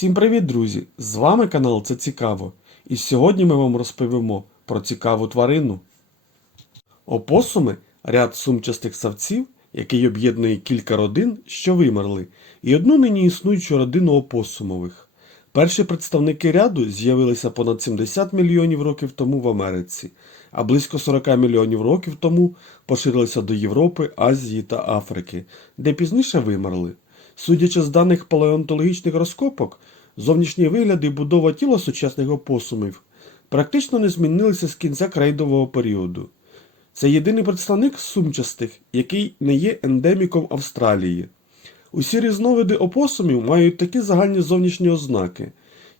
Всім привіт, друзі! З вами канал Це Цікаво. І сьогодні ми вам розповімо про цікаву тварину. Опосуми ряд сумчастих савців, який об'єднує кілька родин, що вимерли, і одну нині існуючу родину опосумових. Перші представники ряду з'явилися понад 70 мільйонів років тому в Америці, а близько 40 мільйонів років тому поширилися до Європи, Азії та Африки, де пізніше вимерли. Судячи з даних палеонтологічних розкопок, зовнішній вигляд і будова тіла сучасних опосумів практично не змінилися з кінця крейдового періоду. Це єдиний представник сумчастих, який не є ендеміком Австралії. Усі різновиди опосумів мають такі загальні зовнішні ознаки: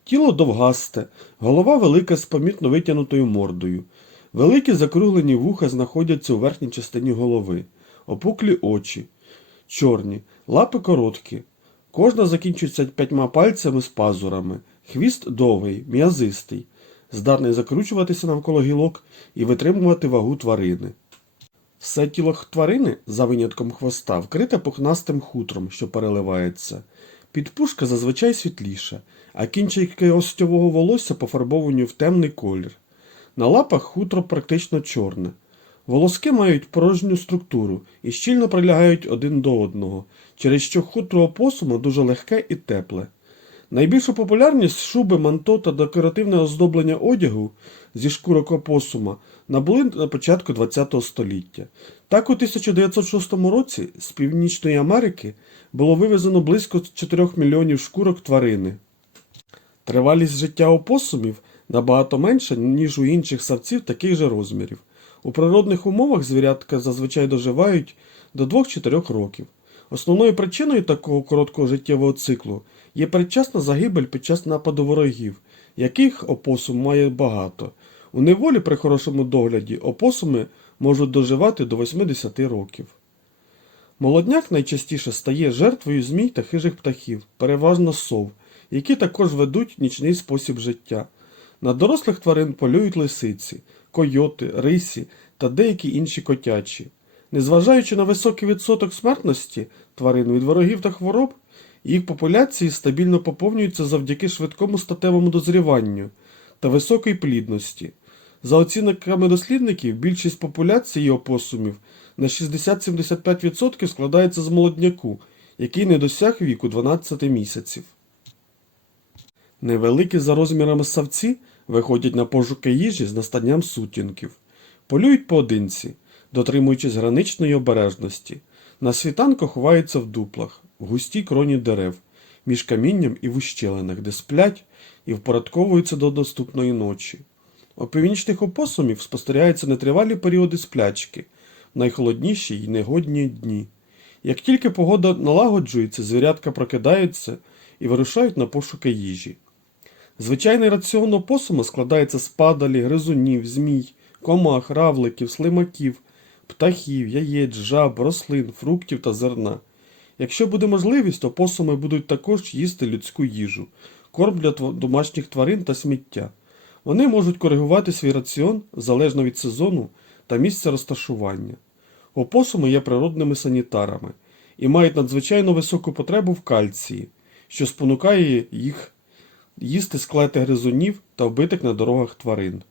тіло довгасте, голова велика з помітно витягнутою мордою. Великі закруглені вуха знаходяться у верхній частині голови, опуклі очі, чорні, лапи короткі. Кожна закінчується п'ятьма пальцями з пазурами, хвіст довгий, м'язистий, здатний закручуватися навколо гілок і витримувати вагу тварини. Все тіло тварини, за винятком хвоста, вкрите пухнастим хутром, що переливається. Підпушка зазвичай світліша, а кінчики остьового волосся пофарбовані в темний колір. На лапах хутро практично чорне. Волоски мають порожню структуру і щільно прилягають один до одного, через що хутро опосума дуже легке і тепле. Найбільшу популярність шуби, манто та декоративне оздоблення одягу зі шкурок опосума набули на початку ХХ століття. Так у 1906 році з Північної Америки було вивезено близько 4 мільйонів шкурок тварини. Тривалість життя опосумів набагато менша, ніж у інших савців таких же розмірів. У природних умовах звірятка зазвичай доживають до 2-4 років. Основною причиною такого короткого життєвого циклу є передчасна загибель під час нападу ворогів, яких опосум має багато. У неволі при хорошому догляді опосуми можуть доживати до 80 років. Молодняк найчастіше стає жертвою змій та хижих птахів, переважно сов, які також ведуть нічний спосіб життя. На дорослих тварин полюють лисиці, койоти, рисі та деякі інші котячі. Незважаючи на високий відсоток смертності тварин від ворогів та хвороб, їх популяції стабільно поповнюються завдяки швидкому статевому дозріванню та високій плідності. За оцінками дослідників, більшість популяції опосумів на 60-75% складається з молодняку, який не досяг віку 12 місяців. Невеликі за розмірами савці виходять на пошуки їжі з настанням сутінків, полюють поодинці, дотримуючись граничної обережності. На світанку ховаються в дуплах, в густій кроні дерев, між камінням і в ущелинах, де сплять і впорядковуються до доступної ночі. У північних опосумів спостерігаються нетривалі періоди сплячки, найхолодніші й негодні дні. Як тільки погода налагоджується, звірятка прокидаються і вирушають на пошуки їжі. Звичайний раціон опосума складається з падалі, гризунів, змій, комах, равликів, слимаків, птахів, яєць, жаб, рослин, фруктів та зерна. Якщо буде можливість, опосуми будуть також їсти людську їжу, корм для домашніх тварин та сміття. Вони можуть коригувати свій раціон залежно від сезону та місця розташування. Опосуми є природними санітарами і мають надзвичайно високу потребу в кальції, що спонукає їх їсти склети гризунів та вбитих на дорогах тварин.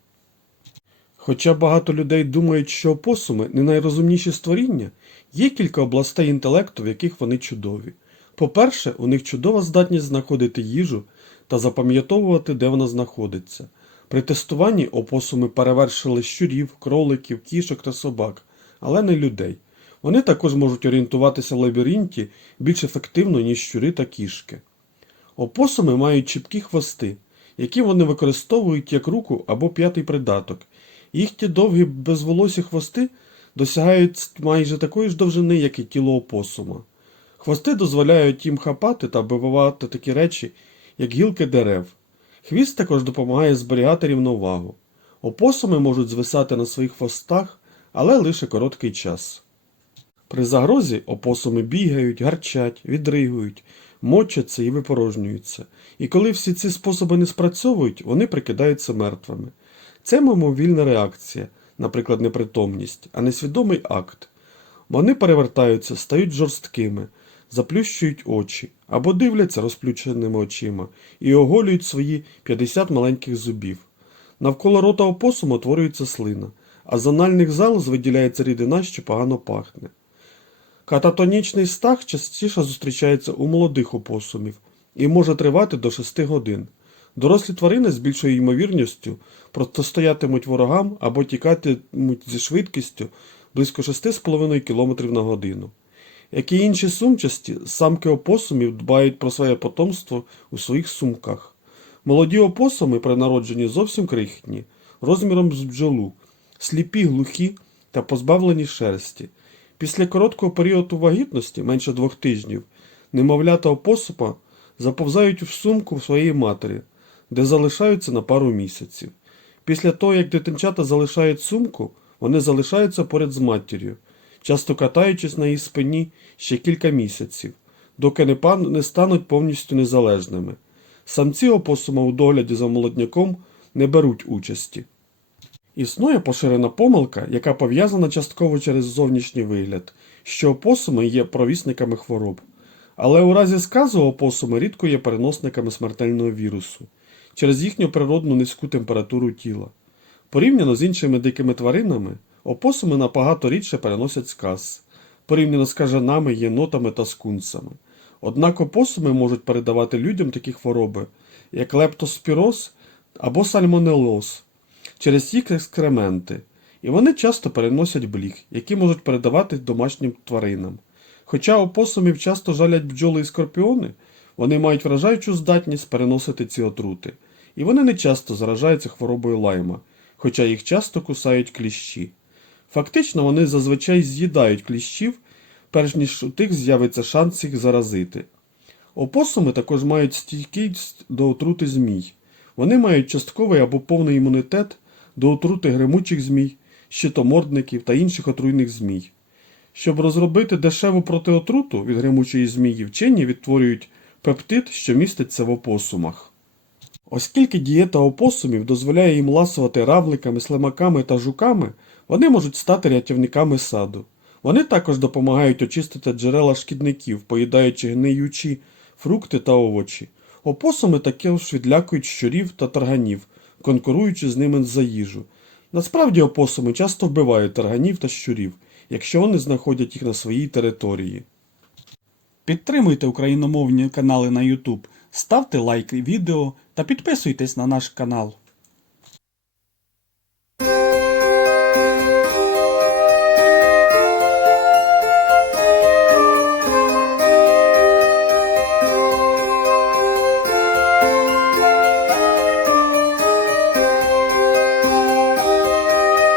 Хоча багато людей думають, що опосуми не найрозумніші створіння, є кілька областей інтелекту, в яких вони чудові. По-перше, у них чудова здатність знаходити їжу та запам'ятовувати, де вона знаходиться. При тестуванні опосуми перевершили щурів, кроликів, кішок та собак, але не людей. Вони також можуть орієнтуватися в лабіринті більш ефективно, ніж щури та кішки. Опосуми мають чіпкі хвости, які вони використовують як руку або п'ятий придаток. Їхні довгі безволосі хвости досягають майже такої ж довжини, як і тіло опосума. Хвости дозволяють їм хапати та вбивати такі речі, як гілки дерев. Хвіст також допомагає зберігати рівновагу. Опосуми можуть звисати на своїх хвостах, але лише короткий час. При загрозі опосуми бігають, гарчать, відригують, мочаться і випорожнюються. І коли всі ці способи не спрацьовують, вони прикидаються мертвими. Це мимовільна реакція, наприклад, непритомність, а не свідомий акт. Вони перевертаються, стають жорсткими, заплющують очі або дивляться розплющеними очима і оголюють свої 50 маленьких зубів. Навколо рота опосума утворюється слина, а з анальних залоз виділяється рідина, що погано пахне. Кататонічний стах частіше зустрічається у молодих опосумів і може тривати до 6 годин. Дорослі тварини з більшою ймовірністю протистоятимуть ворогам або тікатимуть зі швидкістю близько 6,5 км на годину. Як і інші сумчасті, самки опосумів дбають про своє потомство у своїх сумках. Молоді опосуми при народженні зовсім крихітні, розміром з бджолу, сліпі, глухі та позбавлені шерсті. Після короткого періоду вагітності, менше двох тижнів, немовлята опосупа заповзають в сумку своєї матері, де залишаються на пару місяців. Після того, як дитинчата залишають сумку, вони залишаються поряд з матір'ю, часто катаючись на її спині ще кілька місяців, доки не, пан... не стануть повністю незалежними. Самці опосума у догляді за молодняком не беруть участі. Існує поширена помилка, яка пов'язана частково через зовнішній вигляд, що опосуми є провісниками хвороб. Але у разі сказу опосуми рідко є переносниками смертельного вірусу через їхню природну низьку температуру тіла. Порівняно з іншими дикими тваринами, опосуми набагато рідше переносять сказ, порівняно з кажанами, єнотами та скунсами. Однак опосуми можуть передавати людям такі хвороби, як лептоспіроз або сальмонелоз, через їх екскременти, і вони часто переносять бліг, які можуть передавати домашнім тваринам. Хоча опосумів часто жалять бджоли і скорпіони, вони мають вражаючу здатність переносити ці отрути, і вони не часто заражаються хворобою лайма, хоча їх часто кусають кліщі. Фактично, вони зазвичай з'їдають кліщів, перш ніж у тих з'явиться шанс їх заразити. Опосуми також мають стійкість до отрути змій. Вони мають частковий або повний імунітет до отрути гремучих змій, щитомордників та інших отруйних змій. Щоб розробити дешеву протиотруту від гремучої змії, вчені відтворюють пептид, що міститься в опосумах. Оскільки дієта опосумів дозволяє їм ласувати равликами, слимаками та жуками, вони можуть стати рятівниками саду. Вони також допомагають очистити джерела шкідників, поїдаючи гниючі фрукти та овочі. Опосуми також відлякують щурів та тарганів, конкуруючи з ними за їжу. Насправді опосуми часто вбивають тарганів та щурів, якщо вони знаходять їх на своїй території. Підтримуйте україномовні канали на YouTube, ставте лайки відео та підписуйтесь на наш канал.